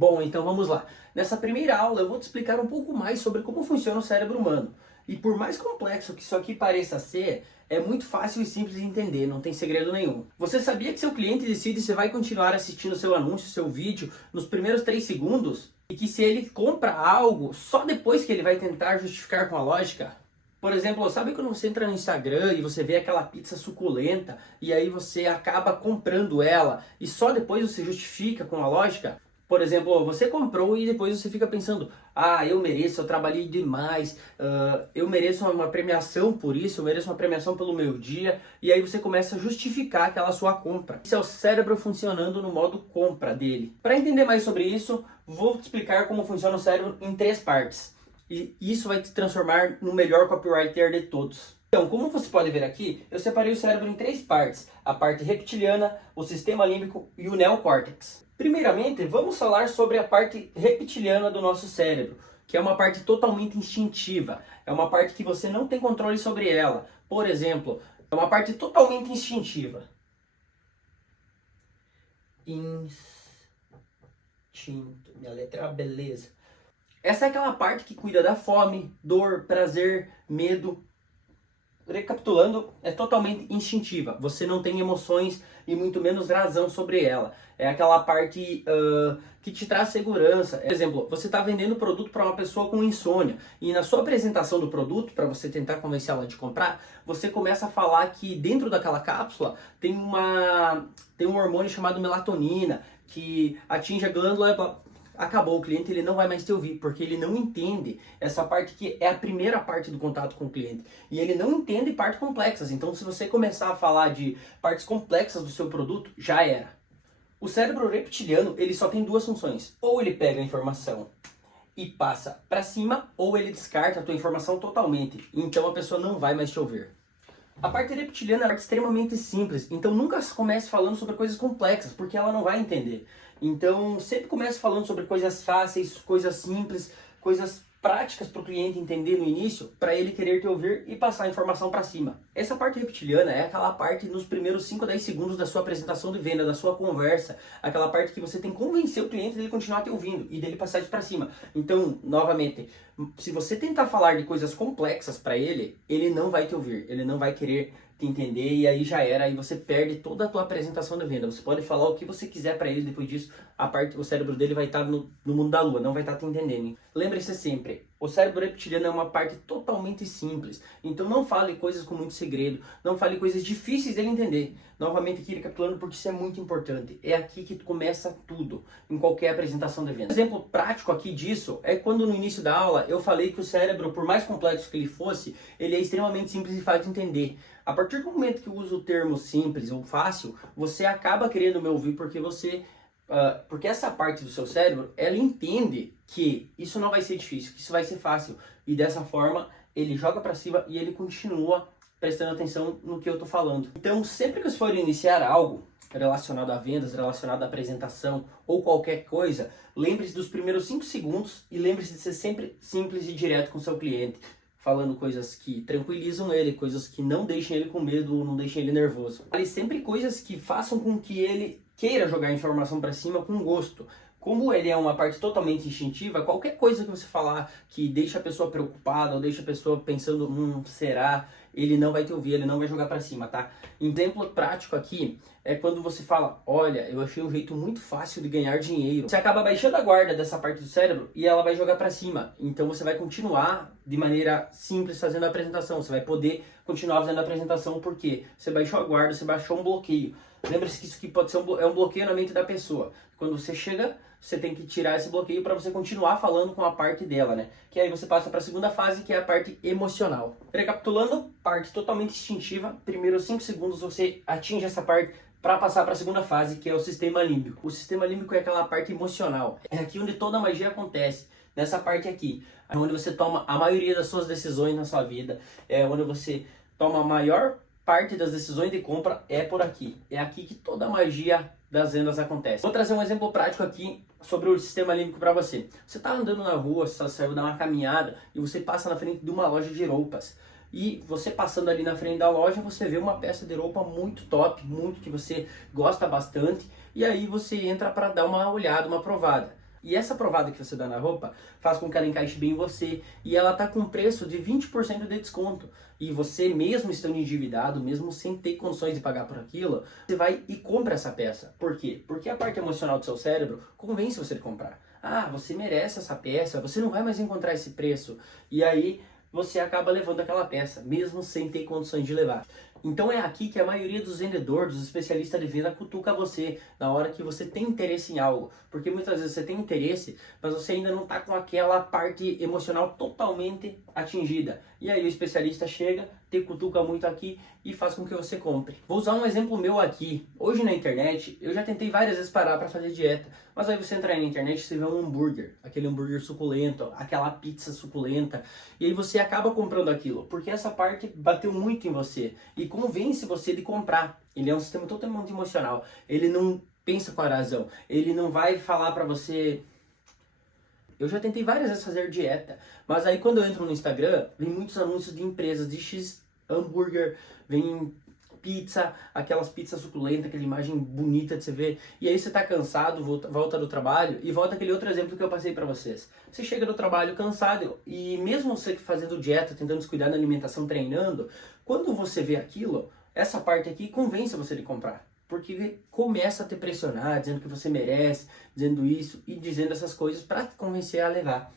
Bom, então vamos lá. Nessa primeira aula eu vou te explicar um pouco mais sobre como funciona o cérebro humano. E por mais complexo que isso aqui pareça ser, é muito fácil e simples de entender, não tem segredo nenhum. Você sabia que seu cliente decide se vai continuar assistindo seu anúncio, seu vídeo, nos primeiros 3 segundos? E que se ele compra algo, só depois que ele vai tentar justificar com a lógica? Por exemplo, sabe quando você entra no Instagram e você vê aquela pizza suculenta e aí você acaba comprando ela e só depois você justifica com a lógica? Por exemplo, você comprou e depois você fica pensando, eu mereço, eu trabalhei demais, eu mereço uma premiação por isso, eu mereço uma premiação pelo meu dia, e aí você começa a justificar aquela sua compra. Isso é o cérebro funcionando no modo compra dele. Para entender mais sobre isso, vou te explicar como funciona o cérebro em 3 partes. E isso vai te transformar no melhor copywriter de todos. Então, como você pode ver aqui, eu separei o cérebro em 3 partes. A parte reptiliana, o sistema límbico e o neocórtex. Primeiramente, vamos falar sobre a parte reptiliana do nosso cérebro, que é uma parte totalmente instintiva. É uma parte que você não tem controle sobre ela. Por exemplo, é uma parte totalmente instintiva. Instinto. Minha letra A, beleza. Essa é aquela parte que cuida da fome, dor, prazer, medo. Recapitulando, é totalmente instintiva. Você não tem emoções e muito menos razão sobre ela. É aquela parte que te traz segurança. Por exemplo, você está vendendo produto para uma pessoa com insônia e na sua apresentação do produto, para você tentar convencer ela de comprar, você começa a falar que dentro daquela cápsula tem um hormônio chamado melatonina que atinge a glândula. Acabou, o cliente ele não vai mais te ouvir, porque ele não entende essa parte que é a primeira parte do contato com o cliente. E ele não entende partes complexas, então se você começar a falar de partes complexas do seu produto, já era. O cérebro reptiliano, ele só tem 2 funções. Ou ele pega a informação e passa para cima, ou ele descarta a tua informação totalmente. Então a pessoa não vai mais te ouvir. A parte reptiliana é uma parte extremamente simples, então nunca comece falando sobre coisas complexas, porque ela não vai entender. Então sempre comece falando sobre coisas fáceis, coisas simples, coisas práticas para o cliente entender no início, para ele querer te ouvir e passar a informação para cima. Essa parte reptiliana é aquela parte nos primeiros 5 a 10 segundos da sua apresentação de venda, da sua conversa, aquela parte que você tem que convencer o cliente dele continuar te ouvindo e dele passar isso para cima. Então, novamente, se você tentar falar de coisas complexas para ele, ele não vai te ouvir, ele não vai querer te entender e aí já era, aí você perde toda a tua apresentação de venda. Você pode falar o que você quiser para ele, depois disso o cérebro dele vai estar no mundo da lua, não vai estar te entendendo. Lembre-se sempre, o cérebro reptiliano é uma parte totalmente simples, então não fale coisas com muito segredo, não fale coisas difíceis dele entender. Novamente aqui recapitulando, porque isso é muito importante, é aqui que começa tudo, em qualquer apresentação de venda. Um exemplo prático aqui disso é quando no início da aula eu falei que o cérebro, por mais complexo que ele fosse, ele é extremamente simples e fácil de entender. A partir do momento que eu uso o termo simples ou fácil, você acaba querendo me ouvir porque essa parte do seu cérebro, ela entende que isso não vai ser difícil, que isso vai ser fácil. E dessa forma, ele joga para cima e ele continua prestando atenção no que eu estou falando. Então, sempre que você for iniciar algo relacionado a vendas, relacionado à apresentação ou qualquer coisa, lembre-se dos primeiros 5 segundos e lembre-se de ser sempre simples e direto com o seu cliente. Falando coisas que tranquilizam ele, coisas que não deixem ele com medo ou não deixem ele nervoso. Fale sempre coisas que façam com que ele queira jogar a informação para cima com gosto. Como ele é uma parte totalmente instintiva, qualquer coisa que você falar que deixa a pessoa preocupada ou deixa a pessoa pensando, será? Ele não vai te ouvir, ele não vai jogar para cima, tá? Exemplo prático aqui é quando você fala, olha, eu achei um jeito muito fácil de ganhar dinheiro. Você acaba baixando a guarda dessa parte do cérebro e ela vai jogar para cima. Então você vai continuar de maneira simples fazendo a apresentação. Você vai poder continuar fazendo a apresentação porque você baixou a guarda, você baixou um bloqueio. Lembre-se que isso aqui pode ser um bloqueio na mente da pessoa. Quando você chega, você tem que tirar esse bloqueio para você continuar falando com a parte dela, né? Que aí você passa para a segunda fase, que é a parte emocional. Recapitulando, parte totalmente instintiva. Primeiros 5 segundos você atinge essa parte para passar para a segunda fase, que é o sistema límbico. O sistema límbico é aquela parte emocional. É aqui onde toda a magia acontece. Nessa parte aqui, é onde você toma a maioria das suas decisões na sua vida. É onde você toma a maior parte das decisões de compra é por aqui. É aqui que toda a magia das vendas acontece. Vou trazer um exemplo prático aqui sobre o sistema límbico para você. Você está andando na rua, você saiu dar uma caminhada e você passa na frente de uma loja de roupas. E você passando ali na frente da loja, você vê uma peça de roupa muito top, muito que você gosta bastante. E aí você entra para dar uma olhada, uma provada. E essa provada que você dá na roupa faz com que ela encaixe bem em você. E ela tá com preço de 20% de desconto. E você, mesmo estando endividado, mesmo sem ter condições de pagar por aquilo, você vai e compra essa peça. Por quê? Porque a parte emocional do seu cérebro convence você de comprar. Ah, você merece essa peça, você não vai mais encontrar esse preço. E aí você acaba levando aquela peça, mesmo sem ter condições de levar. Então é aqui que a maioria dos vendedores, dos especialistas de venda cutuca você na hora que você tem interesse em algo. Porque muitas vezes você tem interesse, mas você ainda não está com aquela parte emocional totalmente atingida. E aí o especialista chega, te cutuca muito aqui e faz com que você compre. Vou usar um exemplo meu aqui. Hoje na internet, eu já tentei várias vezes parar para fazer dieta, mas aí você entra aí na internet e você vê um hambúrguer, aquele hambúrguer suculento, aquela pizza suculenta, e aí você acaba comprando aquilo, porque essa parte bateu muito em você e convence você de comprar. Ele é um sistema totalmente emocional. Ele não pensa com a razão. Ele não vai falar para você... Eu já tentei várias vezes fazer dieta, mas aí quando eu entro no Instagram, vem muitos anúncios de empresas de X hambúrguer, vem pizza, aquelas pizzas suculentas, aquela imagem bonita de você ver, e aí você tá cansado, volta do trabalho, e volta aquele outro exemplo que eu passei pra vocês. Você chega do trabalho cansado, e mesmo você fazendo dieta, tentando se cuidar da alimentação, treinando, quando você vê aquilo, essa parte aqui convence você de comprar. Porque começa a te pressionar, dizendo que você merece, dizendo isso e dizendo essas coisas para te convencer a levar.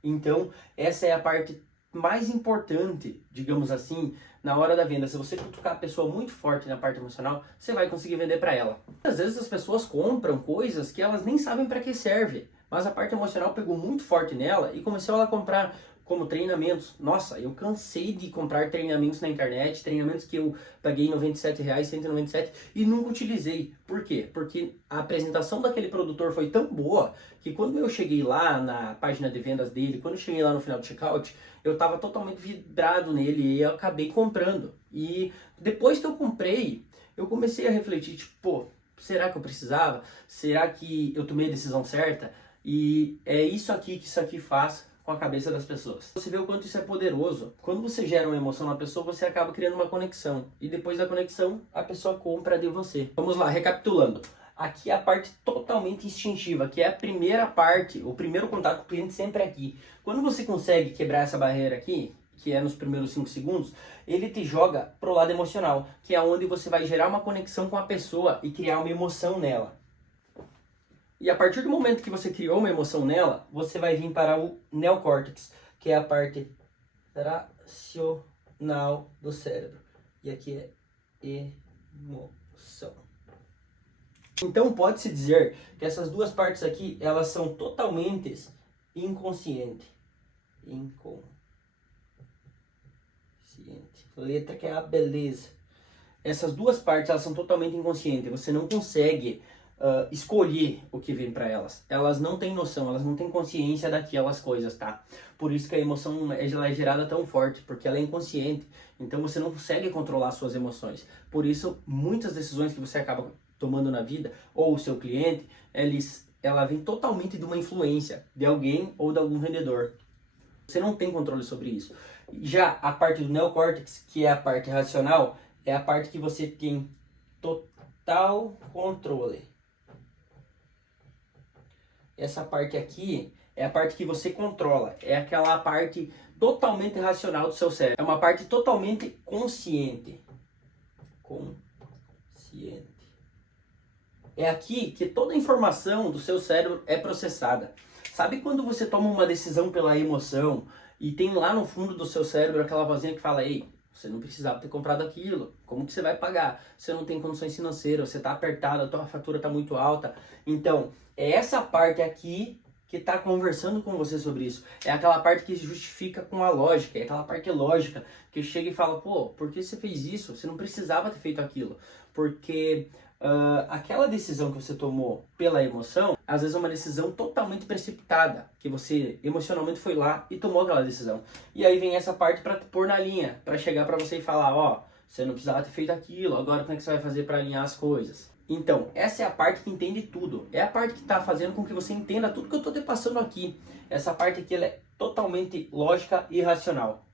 Então, essa é a parte mais importante, digamos assim, na hora da venda. Se você cutucar a pessoa muito forte na parte emocional, você vai conseguir vender para ela. Às vezes as pessoas compram coisas que elas nem sabem para que serve, mas a parte emocional pegou muito forte nela e começou ela a comprar como treinamentos. Nossa, eu cansei de comprar treinamentos na internet, treinamentos que eu paguei R$97, R$197 e nunca utilizei. Por quê? Porque a apresentação daquele produtor foi tão boa que quando eu cheguei lá na página de vendas dele, quando eu cheguei lá no final do checkout, eu estava totalmente vidrado nele e eu acabei comprando. E depois que eu comprei, eu comecei a refletir, tipo, pô, será que eu precisava? Será que eu tomei a decisão certa? E é isso aqui que isso aqui faz com a cabeça das pessoas. Você vê o quanto isso é poderoso. Quando você gera uma emoção na pessoa, você acaba criando uma conexão. E depois da conexão, a pessoa compra de você. Vamos lá, recapitulando. Aqui é a parte totalmente instintiva, que é a primeira parte, o primeiro contato com o cliente sempre é aqui. Quando você consegue quebrar essa barreira aqui, que é nos primeiros 5 segundos, ele te joga pro lado emocional, que é onde você vai gerar uma conexão com a pessoa e criar uma emoção nela. E a partir do momento que você criou uma emoção nela, você vai vir para o neocórtex, que é a parte racional do cérebro. E aqui é emoção. Então pode-se dizer que essas duas partes aqui, elas são totalmente inconscientes. Inconsciente. Letra que é a beleza. Essas duas partes, elas são totalmente inconscientes. Você não consegue escolher o que vem para elas. Elas não têm noção, elas não têm consciência daquelas coisas, tá? Por isso que a emoção ela é gerada tão forte, porque ela é inconsciente. Então você não consegue controlar suas emoções. Por isso, muitas decisões que você acaba tomando na vida, ou o seu cliente, ela vem totalmente de uma influência de alguém ou de algum vendedor. Você não tem controle sobre isso. Já a parte do neocórtex, que é a parte racional, é a parte que você tem total controle. Essa parte aqui é a parte que você controla. É aquela parte totalmente racional do seu cérebro. É uma parte totalmente consciente. Consciente. É aqui que toda a informação do seu cérebro é processada. Sabe quando você toma uma decisão pela emoção e tem lá no fundo do seu cérebro aquela vozinha que fala: ei, você não precisava ter comprado aquilo, como que você vai pagar? Você não tem condições financeiras, você está apertado, a tua fatura está muito alta. Então, é essa parte aqui que está conversando com você sobre isso. É aquela parte que justifica com a lógica, é aquela parte lógica que chega e fala: pô, por que você fez isso? Você não precisava ter feito aquilo. Porque aquela decisão que você tomou pela emoção, às vezes é uma decisão totalmente precipitada, que você emocionalmente foi lá e tomou aquela decisão. E aí vem essa parte para te pôr na linha, para chegar para você e falar: ó, você não precisava ter feito aquilo, agora como é que você vai fazer para alinhar as coisas? Então, essa é a parte que entende tudo. É a parte que está fazendo com que você entenda tudo que eu estou te passando aqui. Essa parte aqui ela é totalmente lógica e racional.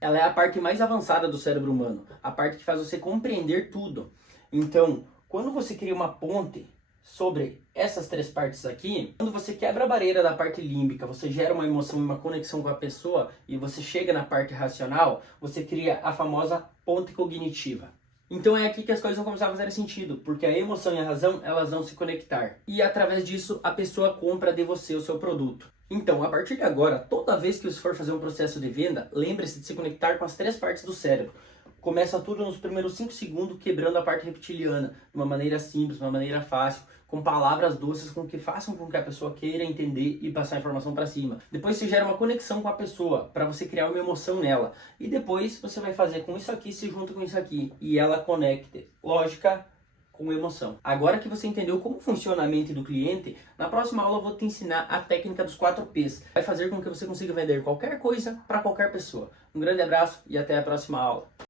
Ela é a parte mais avançada do cérebro humano. A parte que faz você compreender tudo. Então, quando você cria uma ponte sobre essas três partes aqui, quando você quebra a barreira da parte límbica, você gera uma emoção e uma conexão com a pessoa e você chega na parte racional, você cria a famosa ponte cognitiva. Então é aqui que as coisas vão começar a fazer sentido, porque a emoção e a razão, elas vão se conectar. E através disso, a pessoa compra de você o seu produto. Então, a partir de agora, toda vez que você for fazer um processo de venda, lembre-se de se conectar com as três partes do cérebro. Começa tudo nos primeiros 5 segundos, quebrando a parte reptiliana, de uma maneira simples, de uma maneira fácil, com palavras doces, com que façam com que a pessoa queira entender e passar a informação para cima. Depois você gera uma conexão com a pessoa, para você criar uma emoção nela. E depois você vai fazer com isso aqui, se junta com isso aqui, e ela conecte lógica com emoção. Agora que você entendeu como funciona a mente do cliente, na próxima aula eu vou te ensinar a técnica dos 4 P's. Vai fazer com que você consiga vender qualquer coisa para qualquer pessoa. Um grande abraço e até a próxima aula.